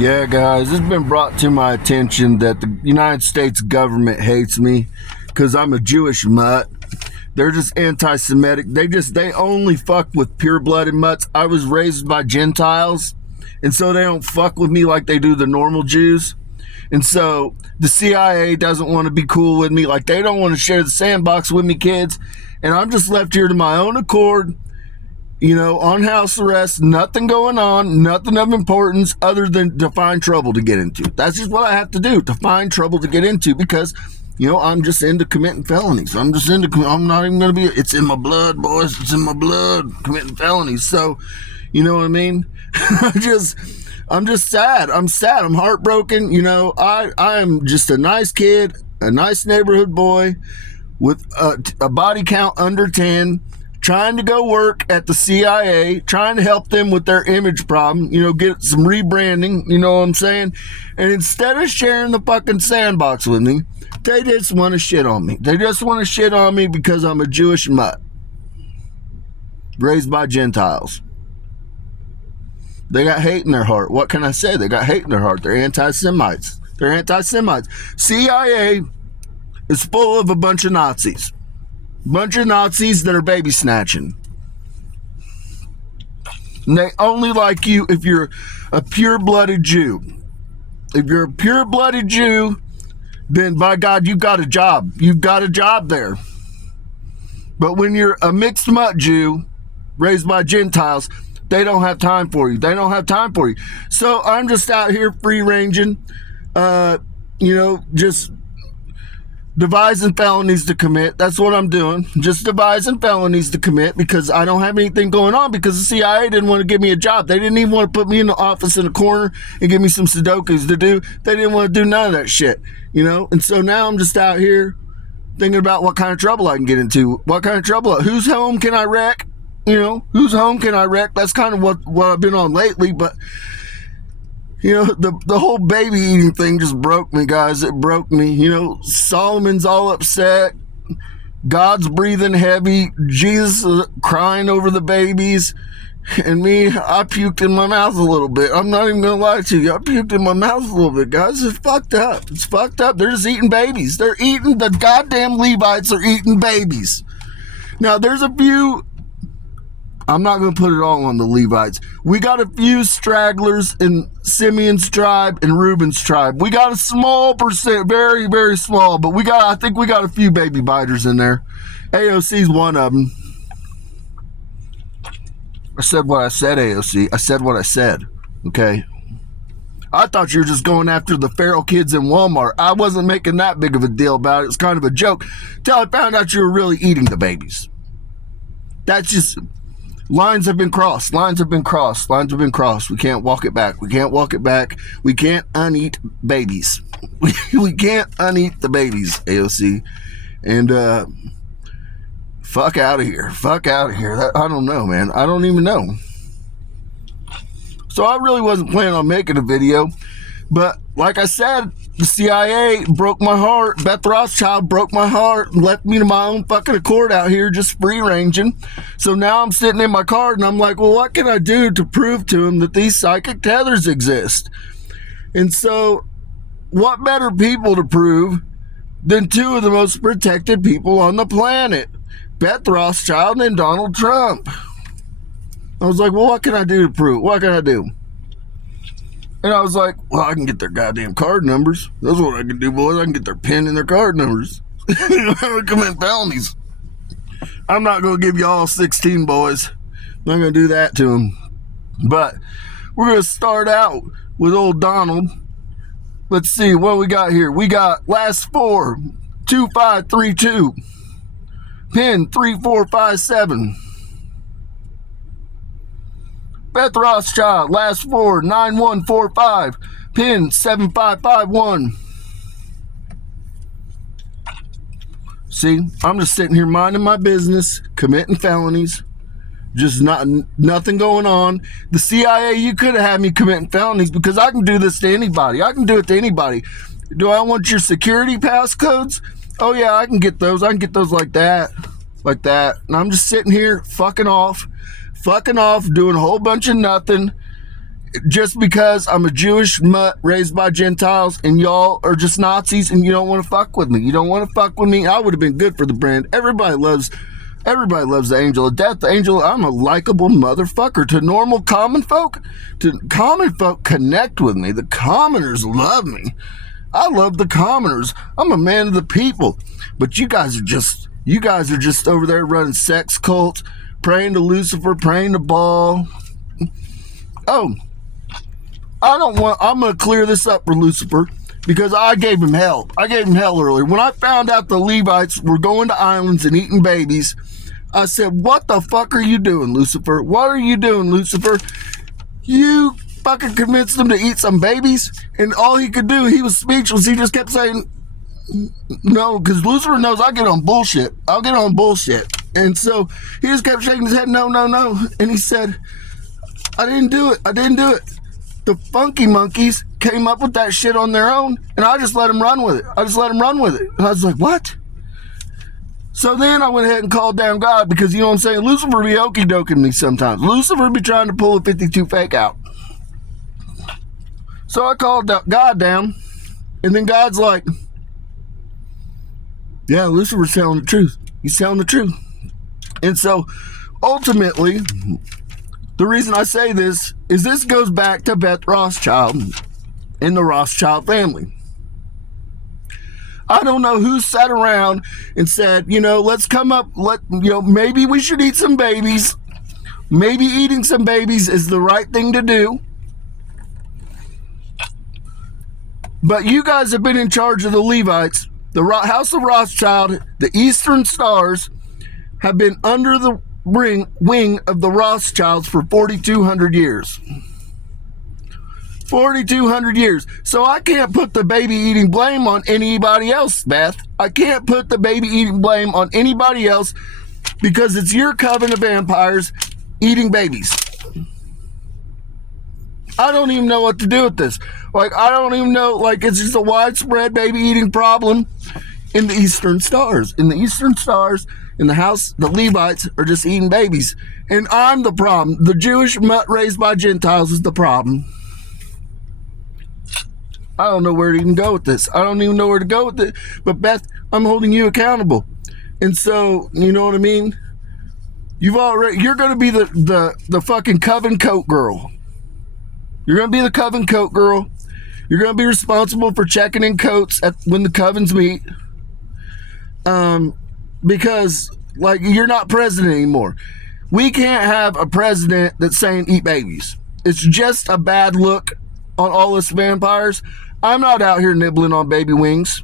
Yeah, guys, it's been brought to my attention that the United States government hates me because I'm a Jewish mutt. They're just anti-Semitic. They only fuck with pure-blooded mutts. I was raised by Gentiles, and so they don't fuck with me like they do the normal Jews. And so the CIA doesn't want to be cool with me. Like, they don't want to share the sandbox with me, kids. And I'm just left here to my own accord, on house arrest, nothing going on, nothing of importance other than to find trouble to get into. That's just what I have to do, to find trouble to get into, because, I'm just into committing felonies. I'm not even going to be, it's in my blood, boys. It's in my blood, committing felonies. So, you know what I mean? I'm just sad. I'm sad. I'm heartbroken. I am just a nice kid, a nice neighborhood boy with a body count under 10, trying to go work at the CIA, trying to help them with their image problem, get some rebranding, you know what I'm saying? And instead of sharing the fucking sandbox with me, they just want to shit on me. They just want to shit on me because I'm a Jewish mutt raised by Gentiles. They got hate in their heart. What can I say? They got hate in their heart. They're anti-Semites. They're anti-Semites. CIA is full of a bunch of Nazis. Bunch of Nazis that are baby snatching. And they only like you if you're a pure-blooded Jew. If you're a pure-blooded Jew, then by God, you've got a job. You've got a job there. But when you're a mixed mutt Jew raised by Gentiles, they don't have time for you. They don't have time for you. So I'm just out here free-ranging, just devising felonies to commit. That's what I'm doing. Just devising felonies to commit because I don't have anything going on, because the CIA didn't want to give me a job. They didn't even want to put me in the office in a corner and give me some Sudokus to do. They didn't want to do none of that shit, And so now I'm just out here thinking about what kind of trouble I can get into. What kind of trouble? Whose home can I wreck? Whose home can I wreck? That's kind of what I've been on lately, but the whole baby eating thing just broke me, guys. It broke me. Solomon's all upset. God's breathing heavy. Jesus is crying over the babies. And me, I puked in my mouth a little bit. I'm not even going to lie to you. I puked in my mouth a little bit, guys. It's fucked up. It's fucked up. They're just eating babies. They're eating, the goddamn Levites are eating babies. Now, there's a few, I'm not going to put it all on the Levites. We got a few stragglers in Simeon's tribe and Reuben's tribe. We got a small percent, very, very small, but I think we got a few baby biters in there. AOC's one of them. I said what I said, AOC. I said what I said, okay? I thought you were just going after the feral kids in Walmart. I wasn't making that big of a deal about it. It's kind of a joke till I found out you were really eating the babies. That's just... Lines have been crossed. Lines have been crossed. Lines have been crossed. We can't walk it back. We can't walk it back. We can't uneat babies. We can't uneat the babies, AOC. And fuck out of here. Fuck out of here. I don't know, man. I don't even know. So I really wasn't planning on making a video. But like I said, the CIA broke my heart. Beth Rothschild broke my heart and left me to my own fucking accord out here just free-ranging. So now I'm sitting in my car and I'm like, well, what can I do to prove to him that these psychic tethers exist? And so what better people to prove than two of the most protected people on the planet, Beth Rothschild and Donald Trump. I was like, well, what can I do to prove? What can I do? And I was like, well, I can get their goddamn card numbers. That's what I can do, boys. I can get their PIN and their card numbers. Commit felonies. I'm not going to give you all 16, boys. I'm not going to do that to them. But we're going to start out with old Donald. Let's see what we got here. We got last four, 2532. PIN 3457. Beth Rothschild, last four, 9145, PIN 7551. See, I'm just sitting here minding my business, committing felonies, just nothing going on. The CIA, you could have had me committing felonies because I can do this to anybody. I can do it to anybody. Do I want your security passcodes? Oh yeah, I can get those. I can get those like that. And I'm just sitting here fucking off, doing a whole bunch of nothing, just because I'm a Jewish mutt raised by Gentiles and y'all are just Nazis and you don't want to fuck with me. You don't want to fuck with me. I would have been good for the brand. Everybody loves the angel of death. The angel, I'm a likable motherfucker to normal common folk. To common folk connect with me. The commoners love me. I love the commoners. I'm a man of the people. But you guys are just over there running sex cults, praying to Lucifer, praying to Baal. Oh, I'm going to clear this up for Lucifer because I gave him hell. I gave him hell earlier. When I found out the Levites were going to islands and eating babies, I said, what the fuck are you doing, Lucifer? What are you doing, Lucifer? You fucking convinced them to eat some babies? And all he could do, he was speechless. He just kept saying, no, because Lucifer knows I get on bullshit. I'll get on bullshit. And so he just kept shaking his head, no. And he said, I didn't do it. The funky monkeys came up with that shit on their own, and I just let them run with it. And I was like, what? So then I went ahead and called down God because, you know what I'm saying, Lucifer be okey-doking me sometimes. Lucifer be trying to pull a 52 fake out. So I called God down, and then God's like, yeah, Lucifer's telling the truth. He's telling the truth. And so, ultimately, the reason I say this is this goes back to Beth Rothschild and the Rothschild family. I don't know who sat around and said, let's come up, maybe we should eat some babies. Maybe eating some babies is the right thing to do. But you guys have been in charge of the Levites. The House of Rothschild, the Eastern Stars, have been under the wing of the Rothschilds for 4,200 years. 4,200 years. So I can't put the baby eating blame on anybody else, Beth. I can't put the baby eating blame on anybody else because it's your coven of vampires eating babies. I don't even know what to do with this. I don't even know, it's just a widespread baby eating problem in the Eastern Stars. In the Eastern Stars, in the house, the Levites are just eating babies. And I'm the problem. The Jewish mutt raised by Gentiles is the problem. I don't know where to even go with this. I don't even know where to go with it. But Beth, I'm holding you accountable. And so, you know what I mean? You're going to be the fucking coven coat girl. You're going to be the coven coat girl. You're going to be responsible for checking in coats when the covens meet. Because, you're not president anymore. We can't have a president that's saying eat babies. It's just a bad look on all us vampires. I'm not out here nibbling on baby wings.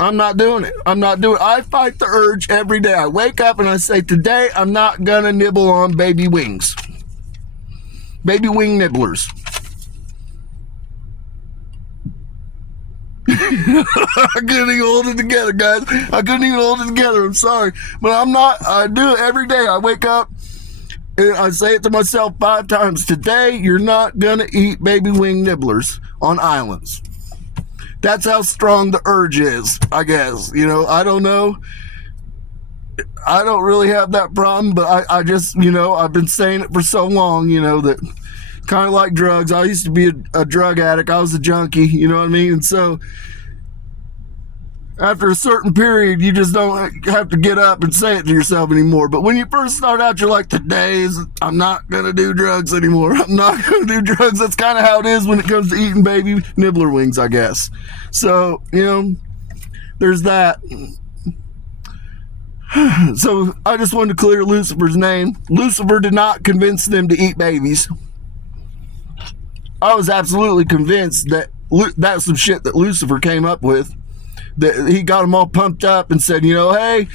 I'm not doing it. I fight the urge every day. I wake up and I say, today I'm not going to nibble on baby wings. Baby wing nibblers. I couldn't even hold it together, guys. I'm sorry. But I do it every day. I wake up and I say it to myself 5 times. Today, you're not going to eat baby wing nibblers on islands. That's how strong the urge is, I guess. I don't know. I don't really have that problem, but I just, I've been saying it for so long, that kind of like drugs. I used to be a drug addict. I was a junkie, you know what I mean? And so after a certain period, you just don't have to get up and say it to yourself anymore. But when you first start out, you're like, I'm not going to do drugs anymore. I'm not going to do drugs. That's kind of how it is when it comes to eating baby nibbler wings, I guess. So, there's that. So I just wanted to clear Lucifer's name. Lucifer did not convince them to eat babies. I was absolutely convinced that that's some shit that Lucifer came up with. That he got them all pumped up and said, hey,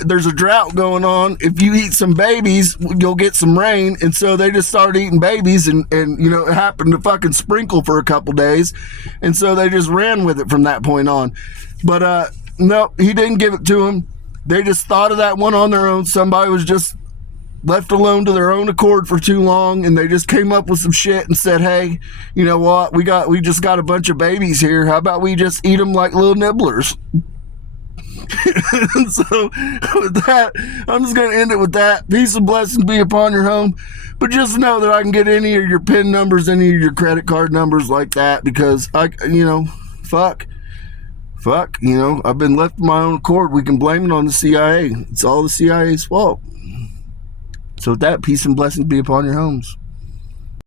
there's a drought going on. If you eat some babies, you'll get some rain. And so they just started eating babies and it happened to fucking sprinkle for a couple days. And so they just ran with it from that point on. But no, he didn't give it to them. They just thought of that one on their own. Somebody was just left alone to their own accord for too long, and they just came up with some shit and said, hey, you know what, we just got a bunch of babies here, how about we just eat them like little nibblers? So with that, I'm just going to end it with that. Peace and blessings be upon your home. But just know that I can get any of your PIN numbers, any of your credit card numbers like that, because fuck, I've been left of my own accord. We can blame it on the CIA. It's all the CIA's fault. So with that, peace and blessings be upon your homes.